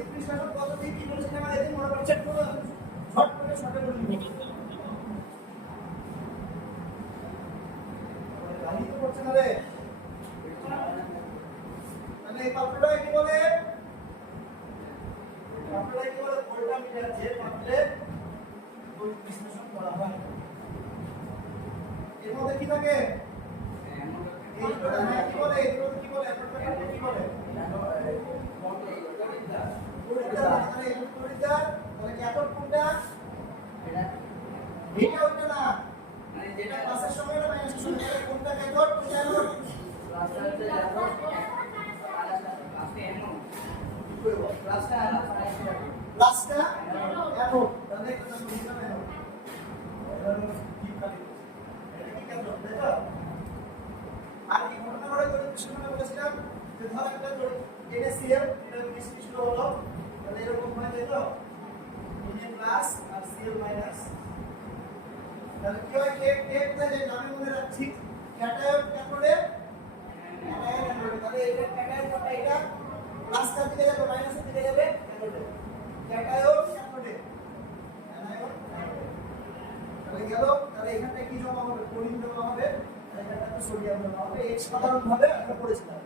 তড়িৎ বিশ্লেষণ পদ্ধতি কি বলেছিলাম এদিন মনে করছেন পুরো শর্ট করে শর্টে বলে দিই গাড়ি তো করছে না রে মানে এই পাত্রটা কি বলে পাত্রটা কি বলে ভোল্টমিটার যে পাত্রে তড়িৎ বিশ্লেষণ করা হয় এর মধ্যে কি থাকে এই কি বলে এগুলো কি বলে আপনাদের কি বলে তাহলে ক্যাথোড কোনটা এটা ওটা না মানে যেটা প্লাসের সঙ্গে না মাইনাসের সঙ্গে কোনটা ক্যাথোড কোনটা অ্যানোড প্লাসটা অ্যানোড তাহলে এটা বুঝলাম অ্যানোড এটা কি খালি এটা কি ক্যাথোড তাই তো আর কি ঘটনা ঘটে তড়িৎ বিশ্লেষণে বলেছিলাম যে ধর একটা NaCl এটা বিশ্লেষণ হলো তাহলে এরকম হয় তাই তো Na প্লাস আর Cl মাইনাস তাহলে কি হয় কে কোথায় যায় নামে মনে রাখছি ক্যাটায়ন ক্যাথোডে অ্যানায়ন অ্যানোডে তাহলে এটা ক্যাটায়ন কোনটা এটা প্লাসটা দিকে যাবে মাইনাসের দিকে যাবে ক্যাথোডে ক্যাটায়ন ক্যাথোডে অ্যানায়ন অ্যানোডে তাহলে গেল তাহলে এখানে কি জমা হবে ক্লোরিন জমা হবে এখানটাতে সোডিয়াম জমা হবে এই সাধারণভাবে আমরা পড়েছিলাম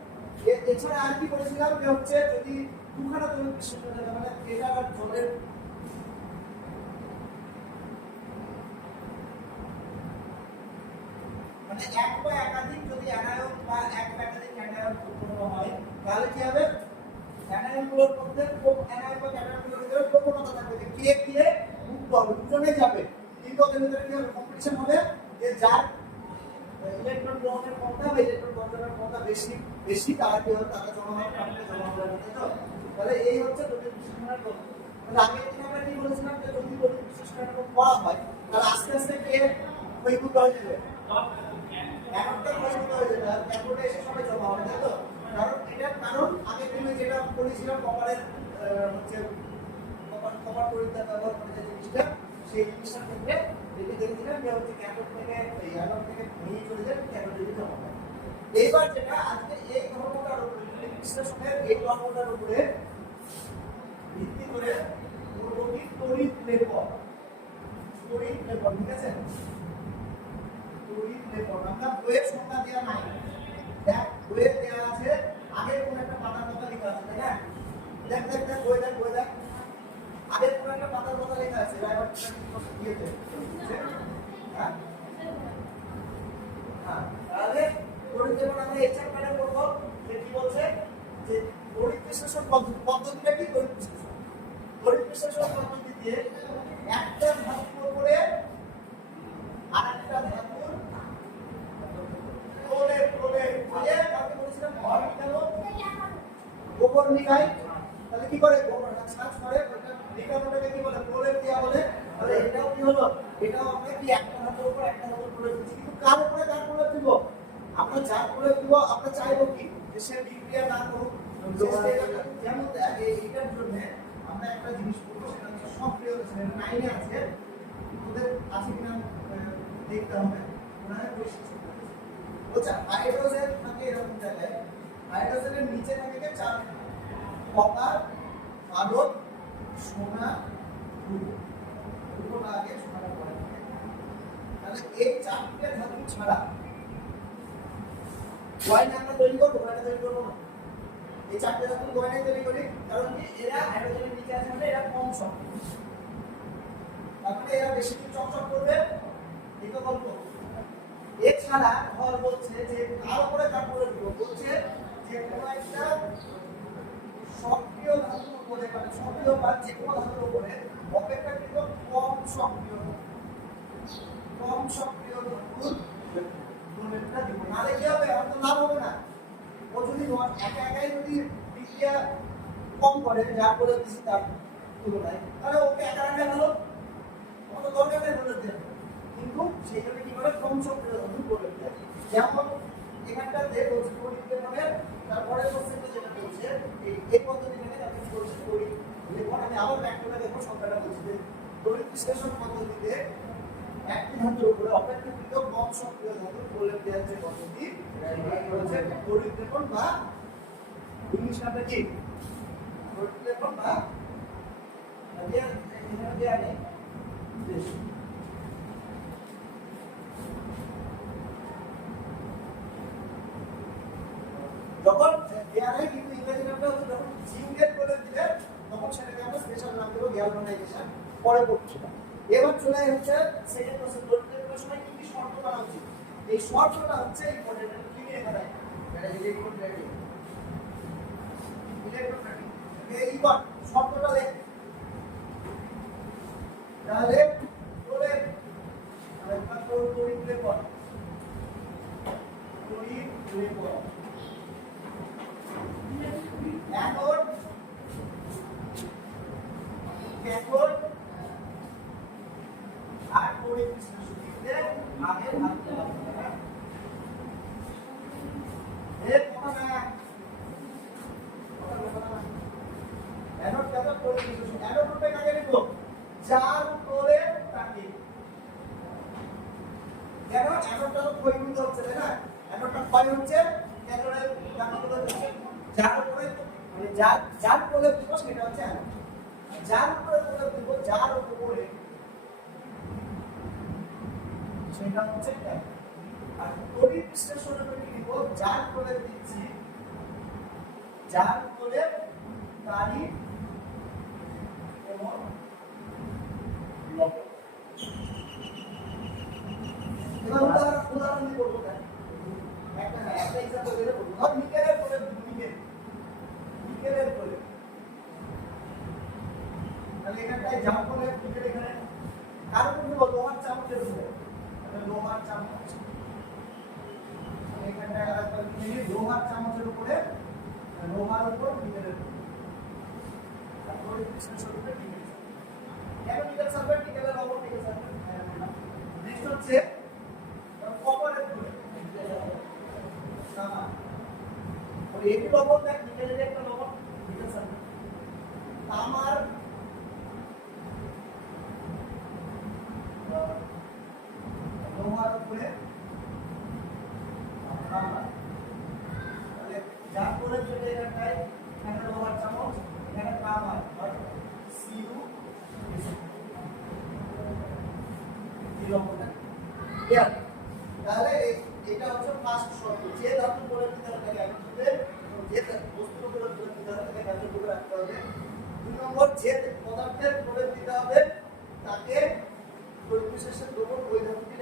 এছাড়া আর কি পড়েছিলাম যে হচ্ছে যদি দুখানা তড়িৎ বিশ্লেষণ থাকে মানে এটা আর জলের মানে এক বা একাধিক যদি অ্যানায়ন বা এক বা একাধিক ক্যাটায়ন উৎপন্ন হয় তাহলে কি হবে অ্যানায়নগুলোর মধ্যে অ্যানায়ন বা ক্যাটায়নগুলোর ভিতরে প্রবণতা থাকবে যে কে কে মুক্ত হবে দুজনে যাবে কিন্তু ওদের ভিতরে কি হবে কম্পিটিশন হবে যে যার ইলেকট্রন গ্রহণের ক্ষমতা বা ইলেকট্রন বর্জনের ক্ষমতা বেশি তারা কি হবে তারা জমা হবে তাহলে জমা হবে তাই তো তাহলে এই হচ্ছে তড়িৎ বিশ্লেষণের পদ্ধতি তাহলে আগে আমরা কি বলেছিলাম যে যদি তড়িৎ বিশ্লেষণ করা হয় তাহলে আস্তে আস্তে কে ক্ষয়ীভূত হয়ে যাবে একটা ক্ষয়ীভূত হয়ে যাবে আর ক্যাথোডে এসে সবাই জমা হবে তাই তো কারণ এটার কারণ আগে তুমি যেটা বলেছিলাম কপারের হচ্ছে কপার তড়িৎদ্বার ব্যবহার করে যে জিনিসটা সেই জিনিসটার ক্ষেত্রে দেখেছিলাম যে হচ্ছে ক্যাথোড থেকে এই অ্যানোড থেকে নিয়ে চলে যায় ক্যাথোডে জমা হয় এইবার যেটা আজকে এই ধর্মটার উপরে বিশ্লেষণের এই ধর্মটার উপরে ভিত্তি করে পূর্ববর্তী তড়িৎ লেপন ঠিক আছে তড়িৎ লেপন আমরা বইয়ের সংখ্যা দেওয়া নাই দেখ বইয়ে দেওয়া আছে আগের কোন একটা পাতার কথা লেখা আছে তাই না দেখ বই দেখ আগের কোন একটা পাতার কথা লেখা আছে এবার দিয়েছে হ্যাঁ তাহলে তড়িৎ লেপন আমরা এই চ্যাপ্টারে পড়ব যে কি বলছে যে তড়িৎ বিশ্লেষণ পদ্ধতিটা কি তড়িৎ বিশ্লেষণ পদ্ধতি দিয়ে একটা ধাতুর উপরে আরেকটা ধাতুর প্রলেপ যে কাকে বলেছিলাম ভর মিটানো গোবর মিটাই তাহলে কি করে গোবর সার্চ করে ওটা মিটানোটাকে কি বলে প্রলেপ দেয়া বলে তাহলে এটাও কি হলো এটাও আমরা কি একটা ধাতুর উপর একটা ধাতুর প্রলেপ দিচ্ছি কিন্তু কার উপরে কার প্রলেপ দিব আমরা যার প্রলেপ দিব আমরা চাইবো কি যে সে বিক্রিয়া না করুক যেমন এইটার জন্য আমরা একটা জিনিস করবো সেটা হচ্ছে সক্রিয় সেটা 9 এ আছে ওদের আছে কিনা দেখতে হবে মনে হয় বেশি আচ্ছা হাইড্রোজেন থাকে এরকম জায়গায় হাইড্রোজেনের নিচে থাকে কি চার কপার আলোক সোনা রূপো আগে সোনাটা পরে থাকে তাহলে এই চারটে ধাতু ছাড়া কয়না আমরা তৈরি করবো কয়না তৈরি করবো না এই চারটে ধাতু কয়না তৈরি করি কারণ কি এরা হাইড্রোজেনের নিচে আছে মানে এরা কম শক্তি তারপরে এরা বেশি দিন চকচক করবে এই তো গল্প এছাড়া ঘর বলছে যে তার উপরে কাট করে দিব বলছে যে কোনো একটা সক্রিয় ধাতুর উপরে মানে সক্রিয় বা যে কোনো ধাতুর উপরে অপেক্ষাকৃত কম সক্রিয় ধাতুর প্রলেপটা দিব নাহলে কি হবে আর তো লাভ হবে না ও যদি একাই যদি বিক্রিয়া কম করে যা করে দিচ্ছি তার তুলনায় তাহলে ওকে একা ভালো অত দরকার নেই প্রলেপ দেওয়ার কিন্তু সেই জন্য কি করে কম সক্রিয় ধাতুর প্রলেপ দেয় যেমন এখানটাতে বলছে তড়িৎ লেপনের তারপরে কোশ্চেনটা যেটা বলছে এই পদ্ধতিটাকে আপনি কি বলছেন তড়িৎ লেপন আমি আবার ব্যাক করে দেখো সংখ্যাটা বলছি যে তড়িৎ বিশ্লেষণ পদ্ধতিতে একটি ধাতুর উপরে অপেক্ষাকৃত কম সক্রিয় ধাতুর প্রলেপ দেওয়ার যে পদ্ধতি এটা হচ্ছে তড়িৎ লেপন বা ইংলিশ নামটা কি তড়িৎ লেপন বা হ্যাঁ এখানে দেয়া নেই যখন দেয়া নেই কিন্তু ইংরেজি নামটা হচ্ছে যখন জিঙ্কের করে দিলে তখন সেটাকে আমরা স্পেশাল নাম দেবো গ্যালভানাইজেশন পরে পড়ছি না। এবার চলে হচ্ছে সেকেন্ড প্রসেস ডোনেটের সময় কি কি শর্ত মানা উচিত এই শর্তটা হচ্ছে ইম্পর্টেন্ট কি নিয়ে এখানে এটা ইলেকট্রোস্ট্যাটিক এইবার শর্তটা লেখ তাহলে তোরে আরেকবার তড়িৎ লেপন এখন ক্যাথোড আর তড়িৎ বিশ্লেষণীতে আগের ভাগটা হবে এর কথা না অ্যানোড ক্যাথোড তড়িৎ বিশ্লেষণ অ্যানোড রূপে কাকে লিখব যার উপরে থাকে কেন অ্যানোডটা তো ক্ষয়ীভূত হচ্ছে তাই না অ্যানোডটা ক্ষয় হচ্ছে ক্যাথোডের গামাগুলো হচ্ছে যার উপরে মানে যার উপরে দিব সেটা হচ্ছে অ্যানোড যার উপরে দিব যার উপরে সেটা হচ্ছে ক্যাথোড আর তড়িৎ বিশ্লেষণের কি দিব যার উপরে দিচ্ছি যার উপরে তারই এবং লবণ এবার উদাহরণ দিয়ে বলবো না একটা এক্সাম্পল দিয়ে বলবো ধর নিকেলের করে নিকেলের করে তাহলে এখানটায় জাম করে নিকেল এখানে কার উপর দিব লোহার চামচের উপরে এটা লোহার চামচ এখানটায় আরেকবার নিয়ে লোহার চামচের উপরে লোহার উপর নিকেলের উপর তারপরে বিশ্লেষণ করে নিকেল এখন নিকেল সালফেট নিকেলের লবণ নিকেল সালফেট নেক্সট হচ্ছে কপারের উপরে তামা আর এই লবণ দেখ নিকেলের একটা লবণ নিকেল সালফেট তামার লোহার উপরে তামা তাহলে যা করে চলে এখানটায় এখানে লোহার চামচ এখানে তামা আর সিউ এই লবণটা ক্লিয়ার তাহলে এটা হচ্ছে ফার্স্ট শর্ত যে ধাতু করে দিতে হবে তাকে হবে যে বস্তু করে দিতে হবে তাকে ধাতু করে রাখতে হবে দুই নম্বর যে পদার্থের করে দিতে হবে তাকে তড়িৎ বিশ্লেষণ দ্রবণ ওই ধাতুটি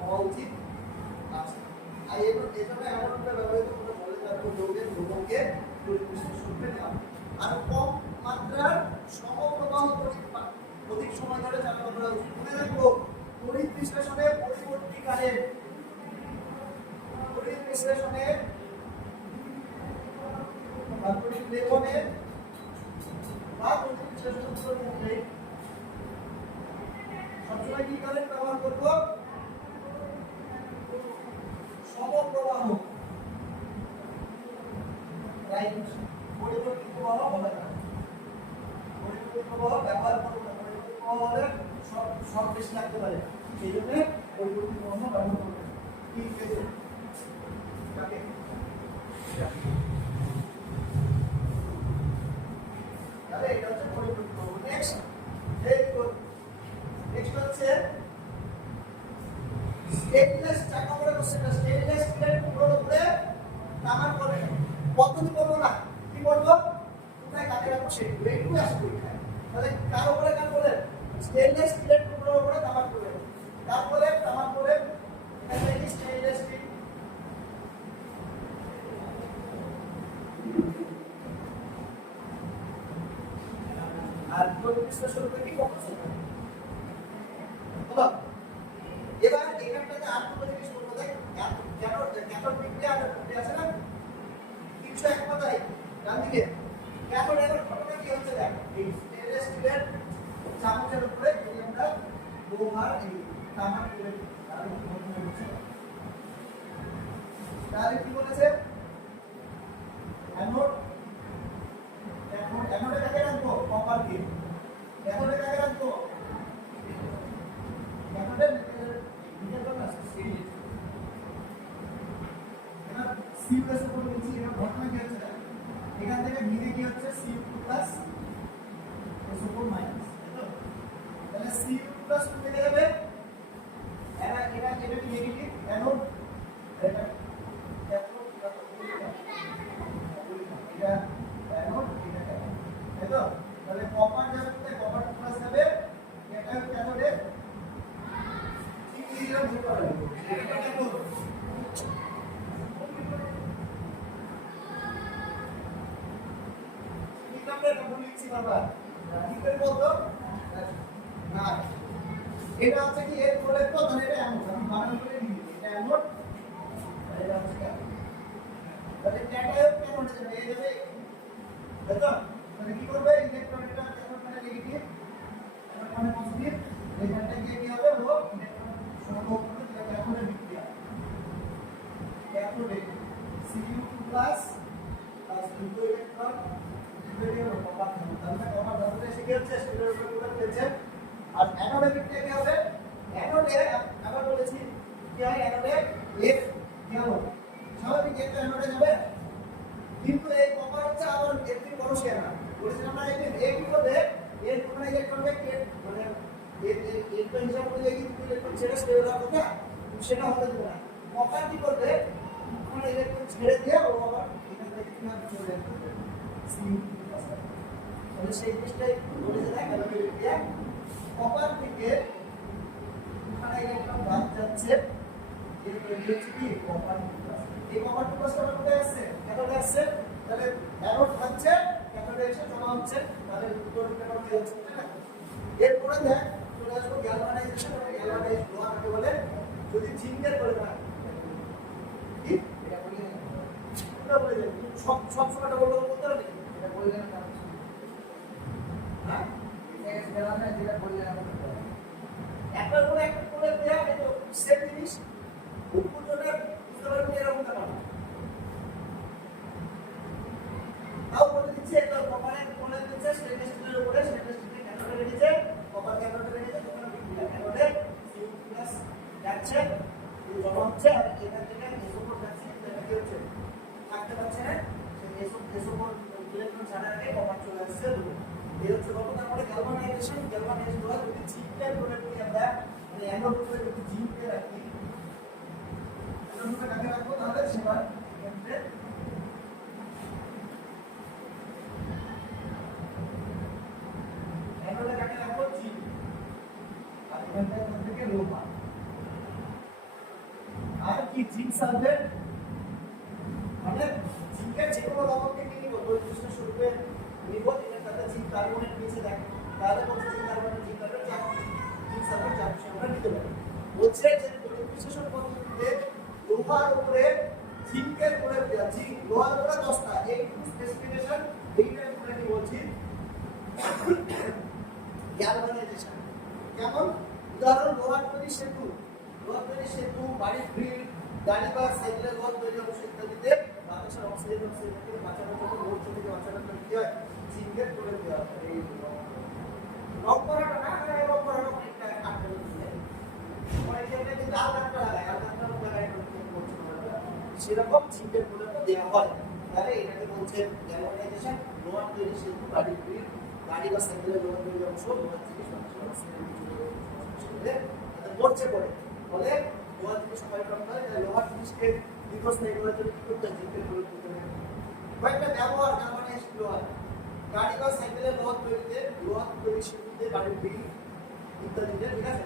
হওয়া উচিত আছে আর এর জন্য এমন একটা ব্যবহৃত করে বলে যাবে যৌগের দ্রবণকে তড়িৎ বিশ্লেষণ করতে দেওয়া আর কম মাত্রার সমপ্রবাহ অধিক সময় ধরে চালনা করা উচিত মনে রাখবো তড়িৎ বিশ্লেষণে পরিবর্তীকালে তড়িৎ বিশ্লেষণে বা তড়িৎ লেখনে বা তড়িৎ বিশ্লেষণের মধ্যে সবসময় কি কারেন্ট ব্যবহার করব সমপ্রবাহ রাইট পরিবর্তিত প্রবাহ হবে না পরিবর্তিত প্রবাহ ব্যবহার করব না পরিবর্তিত প্রবাহ হলে সব বেশি লাগতে পারে এই জন্য পরিবর্তিত প্রবাহ ব্যবহার করব কি পেতে কাকে তাহলে এটা হচ্ছে পরিবর্তিত প্রবাহ নেক্সট নেক্সট হচ্ছে স্টেনলেস চাকা করে কোশ্চেনটা স্টেনলেস স্টিলের টুকরোর উপরে তামার করে পদ্ধতি করব না কি করব কোথায় কাকে রাখবো সেগুলো একটু আসবে তাহলে কার উপরে কার করে স্টেনলেস স্টিলের টুকরোর উপরে তামার করে তারপরে তামার করে এখানে স্টেনলেস স্টিল আর তড়িৎ বিশ্লেষণ করে কি করছে হলো এবার এখানটাতে আর দুটো জিনিস বলবো দেখ ক্যাথোড বিক্রিয়া আর বিক্রিয়া আছে না 301 কথাই ডান দিকে ক্যাথোড এর ঘটনা কি হচ্ছে দেখ এই স্টেনলেস স্টিলের চামচের উপরে যদি আমরা লোহার এই তামার তুলে দিই তাহলে কি হচ্ছে তাহলে কি বলেছে অ্যানোড অ্যানোডে কাকে রাখবো কপার কে ক্যাথোডে কাকে রাখবো ক্যাথোডে নিকেল না সিরিজ এটা সিউ এর উপর নিচে এটা ঘটনা কি হচ্ছে এখান থেকে নিয়ে কি হচ্ছে Cu+ প্লাস কোন দিকে যাবে এটা কি নেগেটিভ অ্যানোড এটা ক্যাথোড এটা অ্যানোড এটা ক্যাথোড তাই তো তাহলে কপার যাবে কোথায় কপার প্লাস যাবে এটা ক্যাথোডে ঠিক দিলাম যেটা হবে এটা ক্যাথোড ঠিক আমরা এটা লিখছি বাবা কি করে বলতো না এটা হচ্ছে কি এর পরে তো ধরে এটা অ্যানোড আমি বানান করে লিখি এটা অ্যানোড এটা হচ্ছে ক্যাথোড তাহলে ক্যাটায়ন কেমন যাবে এই যাবে তাই তো তাহলে কি করবে ইলেকট্রনটা ক্যাথোড মানে নেগেটিভ ক্যাথোড মানে পজিটিভ এখানটা গিয়ে কি হবে ও ইলেকট্রন সংগ্রহ করবে যেটা ক্যাথোডের বিক্রিয়া ক্যাথোডে Cu2+ প্লাস দুটো ইলেকট্রন বেরিয়ে কপার তাহলে কপার ধাতুতে এসে কি হচ্ছে স্টিলের উপর উঠে ফেলছে আর অ্যানোডে বিক্রিয়া কি হবে অ্যানোডে আবার বলেছি কি হয় অ্যানোডে এফ কি হবে স্বাভাবিক এফ অ্যানোডে যাবে কিন্তু এই কপার হচ্ছে আবার একটি বড় শেয়ার না বলেছিলাম না এই কি করবে এর কোন ইলেকট্রনকে কে মানে এর তো হিসাব করে এই ইলেকট্রন ছেড়ে স্টেবল হবে না সেটা হতে দেবে না কপার কি করবে কোন ইলেকট্রন ছেড়ে দিয়ে ও আবার এখান থেকে কি হবে চলে যাবে তাহলে সেই জিনিসটাই বলে যে দেখা যাবে যে কপার থেকে ওখানে ইলেকট্রন বাদ যাচ্ছে এর তৈরি হচ্ছে কি কপার প্লাস এই কপার প্লাসটা কোথায় আসছে ক্যাথোডে আসছে তাহলে অ্যানোড হচ্ছে ক্যাথোডে এসে জমা হচ্ছে তাহলে দুটো ইলেকট্রন কি হচ্ছে তাই না এরপরে দেখ চলে আসবো গ্যালভানাইজেশন মানে গ্যালভানাইজ লোহা কাকে বলে যদি জিঙ্কের পরিমাণ কি এটা বলি না এটা বলে দেন সব সময়টা বলতে হবে এটা বললে না হ্যাঁ এটা গ্যালভানাইজ যেটা বললে না একটা করে দেয়া এটা সেম জিনিস উপযোগের উদাহরণ এরকম না তাও বলে দিচ্ছে এটা কপারে বলে দিচ্ছে স্টেনলেস স্টিলের উপরে স্টেনলেস স্টিলের ক্যাথোডে রেখেছে কপার ক্যাথোডে রেখেছে তখন বিক্রিয়া ক্যাথোডে Cu+ যাচ্ছে জমা হচ্ছে আর এখান থেকে এসোপোর যাচ্ছে এটা কি হচ্ছে থাকতে পারছে না সেই এসোপোর ইলেকট্রন ছাড়ার আগে কপার চলে আসছে এই হচ্ছে কত তারপরে গ্যালভানাইজেশন হওয়া যদি জিঙ্কের প্রয়োগ করি আমরা মানে অ্যানোড উপরে যদি জিঙ্কে রাখি অ্যানোডটা কাকে রাখবো তাহলে সেটা এখানে অ্যানোডে কাকে রাখবো জিঙ্ক আর এখানটা থেকে লোহা আর কি জিঙ্ক সালফেট মানে জিঙ্কের যে কোনো লবণকে কি নিব বৈশিষ্ট্য স্বরূপে নিব এর সাথে জিঙ্ক কার্বনেট মিশে থাকে তাহলে বলছে জিঙ্ক কার্বনেট জিঙ্ক সালফেট চাপ আমরা নিতে পারি বলছে যে বিশ্লেষণ পদ্ধতিতে লোহার উপরে জিঙ্কের উপরে জিঙ্ক লোহার উপরে 10টা এই স্পেসিফিকেশন এইটার উপরে কি বলছি গ্যালভানাইজেশন কেমন উদাহরণ লোহার তৈরি সেতু বাড়ির গ্রিল গাড়ি বা সাইকেলের লোহার তৈরি অংশ ইত্যাদিতে বাতাসের অক্সিজেন থেকে বাঁচানোর জন্য লোড থেকে বাঁচানোর জন্য কি হয় জিঙ্কের প্রয়োগ দেওয়া হয় এই রং করাটা না রং করাটা অনেকটা কাটতে দিলে পরে ক্ষেত্রে কিন্তু আলকাতরা লাগায় সেরকম জিঙ্কের প্রয়োগ দেওয়া হয় তাহলে এটাকে বলছে গ্যালভানাইজেশন লোহার তৈরি সেতু বাড়ির গ্রিল গাড়ি বা সাইকেলের লোহার তৈরি অংশ লোহার থেকে বাতাসের অক্সিজেন পড়ছে পড়ে ফলে লোহার জিনিস সবাই করতে হয় লোহার জিনিসকে দীর্ঘস্থায়ী করার জন্য কি করতে হয় জিঙ্কের প্রয়োগ করতে হয় কয়েকটা ব্যবহার গ্যালভানাইজড লোহার গাড়ি বা সাইকেলের লোহার তৈরি সেতুতে বাড়ির গ্রিল ইত্যাদিতে ঠিক আছে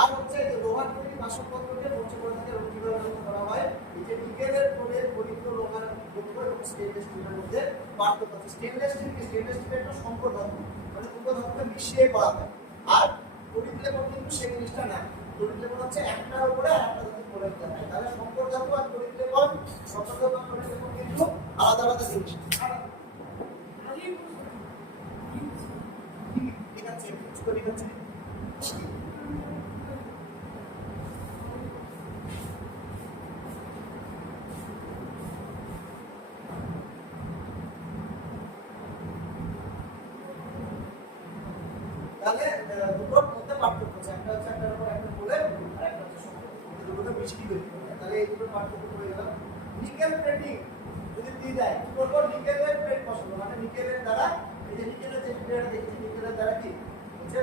আর হচ্ছে যে লোহার তৈরি বাসনপত্রকে পড়ছে পড়ে থাকে এবং কিভাবে ব্যবহার করা হয় এই যে নিকেলের প্রোডের পরিহিত লোহার দ্রব্য এবং স্টেনলেস স্টিলের মধ্যে পার্থক্য আছে স্টেনলেস স্টিল একটা সংকর ধাতু মানে দুটো ধাতুকে মিশিয়ে করা হয় আর তড়িৎ লেপন কিন্তু সেই জিনিসটা না তড়িৎ লেপন হচ্ছে একটার উপরে আরেকটা ধাতু প্রয়োগ করা হয় তাহলে সংকর ধাতু আর তড়িৎ লেপন সংকর ধাতু আর তড়িৎ লেপন কিন্তু আলাদা আলাদা জিনিস ঠিক আছে ঠিক আছে তাহলে দুটোর মধ্যে পার্থক্য আছে একটা হচ্ছে একটার উপর একটা বলে আর একটা হচ্ছে দুটোকে মিষ্টি তৈরি করে তাহলে এই দুটোর পার্থক্য করে গেলাম নিকেল প্লেটিং যদি দিয়ে যায় কি করবো নিকেলের প্লেট বসাবো মানে নিকেলের দ্বারা এই যে নিকেলের যে প্লেট দেখছি নিকেলের দ্বারা কি হচ্ছে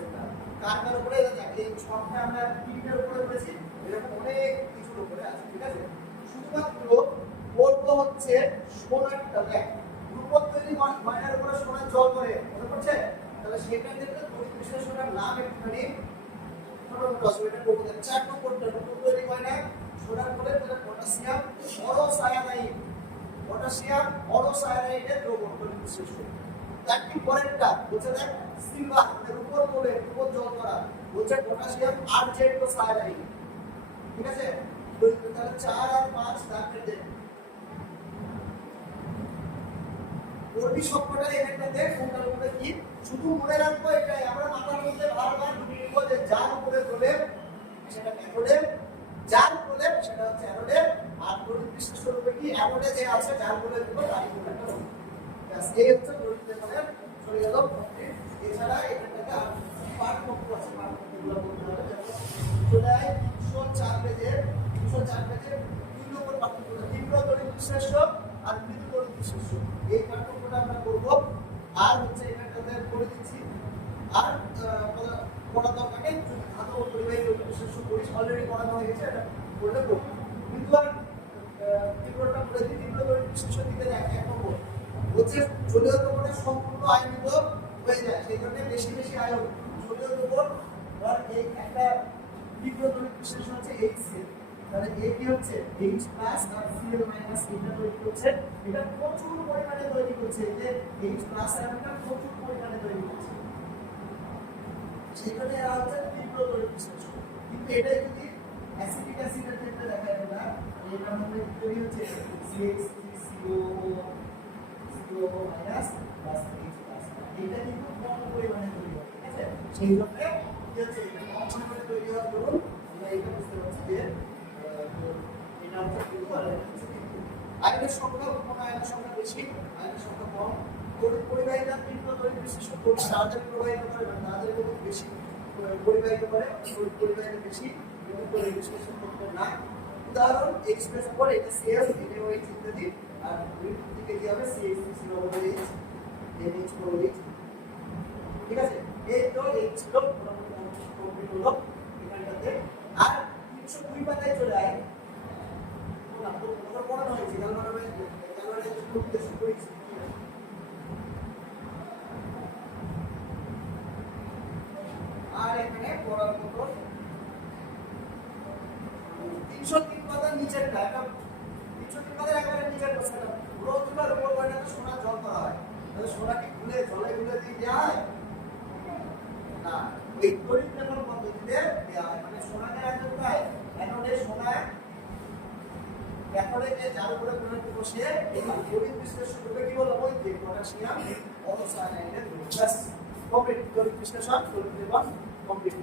সেন্টার কার উপরে এই সবটা আমরা তিনটার উপরে করেছি, এরকম অনেক কিছুর উপরে আছে, ঠিক আছে। শুধুমাত্র বলবো হচ্ছে সোনারটা দেখ, রূপক তৈরি ময়নার উপরে সোনার জল করে মনে পড়ছে, তাহলে সেটার ক্ষেত্রে তড়িৎ বিশ্লেষণের নাম একটুখানি ছোট আছে, এটা করবো। 4 নম্বরটা রূপক তৈরি ময়না সোনার পরে তাহলে পটাশিয়াম অরোসায়ানাইড, পটাশিয়াম অরোসায়ানাইডের দ্রবণ তড়িৎ বিশ্লেষণ। তারটি পরেরটা বলছে দেখ সিলভার মানে রূপর বলে রূপর জল করা বলছে পটাশিয়াম আর্জেন্টোসায়ানাইড, ঠিক আছে। তাহলে 4 আর 5 দাগ কেটে ওরবি সবকটা এখানটাতে কোনটার উপরে কি শুধু মনে রাখবো, এটাই আমরা মাথার মধ্যে বারবার ঢুকিয়ে যে যার উপরে বলে সেটা ক্যাথোডে, যার বলে সেটা হচ্ছে অ্যানোডে, আর তড়িৎ বিশ্লেষণ রূপে কি অ্যানোডে যে আছে যার বলে দিব তারই উপরে একটা রূপ। ব্যাস এই হচ্ছে তড়িৎ বিজ্ঞানের চলে গেল কমপ্লিট। এছাড়া এখানটাতে পাঠ্যক্রম আছে, পাঠ্যক্রমগুলো বলতে হবে। যেমন জুলাই 204 পেজে 3 নম্বর পাঠ্যক্রম তীব্র তড়িৎ বিশ্লেষণ আর মৃদু তড়িৎ বিশ্লেষণ, এই পাঠ্যক্রমটা আমরা করব। আর হচ্ছে এখানটাতে করে দিচ্ছি আর পড়া দরকার নেই, যদি ধাতু ও পরিবাহী তড়িৎ বিশ্লেষণ করিস অলরেডি পড়ানো হয়ে গেছে, এটা পড়লে করব। কিন্তু আর তীব্রটা করে দিই, তীব্র তড়িৎ বিশ্লেষণ দিতে দেখ 1 নম্বর হচ্ছে জলীয় দ্রবণের সম্পূর্ণ আয়নিত হয়ে যায়, সেই জন্য বেশি বেশি আয়ন জলীয় দ্রবণ। আর এই একটা তীব্র তড়িৎ বিশ্লেষণ হচ্ছে HCl, তাহলে A কি হচ্ছে H+ আর Cl- এটা তৈরি করছে, এটা প্রচুর পরিমাণে তৈরি করছে, এই যে H+ আয়নটা প্রচুর পরিমাণে তৈরি করছে, সেই জন্য এরা হচ্ছে তীব্র তড়িৎ বিশ্লেষণ। কিন্তু এটা যদি অ্যাসিটিক অ্যাসিডের ক্ষেত্রে দেখা যায় না, এটার মধ্যে তৈরি হচ্ছে CH3COO মাইনাস প্লাস H+, এটা কিন্তু কম পরিমাণে তৈরি হয়, ঠিক আছে। সেই জন্য কি হচ্ছে এটা কম পরিমাণে তৈরি হওয়ার দরুন আমরা এটা বুঝতে পারছি যে এটা হচ্ছে কিন্তু আয়নের সংখ্যা কোন আয়নের সংখ্যা বেশি, আয়নের সংখ্যা কম। পরিবাহিতা তীব্র তড়িৎ বিশ্লেষণ করতে তাড়াতাড়ি প্রবাহিত করে, মানে তাড়াতাড়ি খুব বেশি পরিবাহিত করে, পরিবাহিত বেশি এবং তড়িৎ বিশ্লেষণ করতে না। উদাহরণ H+ পর এটা Cl NaOH ইত্যাদি, আর দিকে কি হবে CH3COOH NH4OH, ঠিক আছে। এই তো এই ছিল মোটামুটি কমপ্লিট হলো এখানটাতে। আর 302 পাতায় চলে আয়, ওটা পড়ানো হয়েছে ক্যালোরি করতে শুরু করেছি। আর এখানে পড়ার মতো 303 পাতার নিচেরটা, এটা 303 পাতার একেবারে নিচের কোশ্চেন, রোজকার উপর কয়টাতে সোনা জল করা হয়, তাহলে সোনা কি গুলে জলে গুলে দিয়ে দেওয়া হয় না, ওই তড়িৎ বিজ্ঞান পদ্ধতিতে দেওয়া হয়। মানে সোনাকে রাখতে হয় অ্যানোডে সোনা, ক্যাথোডে যে যার উপরে বসে এবং তড়িৎ বিশ্লেষণ করবে কি বলবো ওই যে পটাশিয়াম অরোসায়ানাইডের গ্রুপ। ব্যাস কমপ্লিট তড়িৎ বিশ্লেষণ তড়িৎ বিজ্ঞান কমপ্লিট।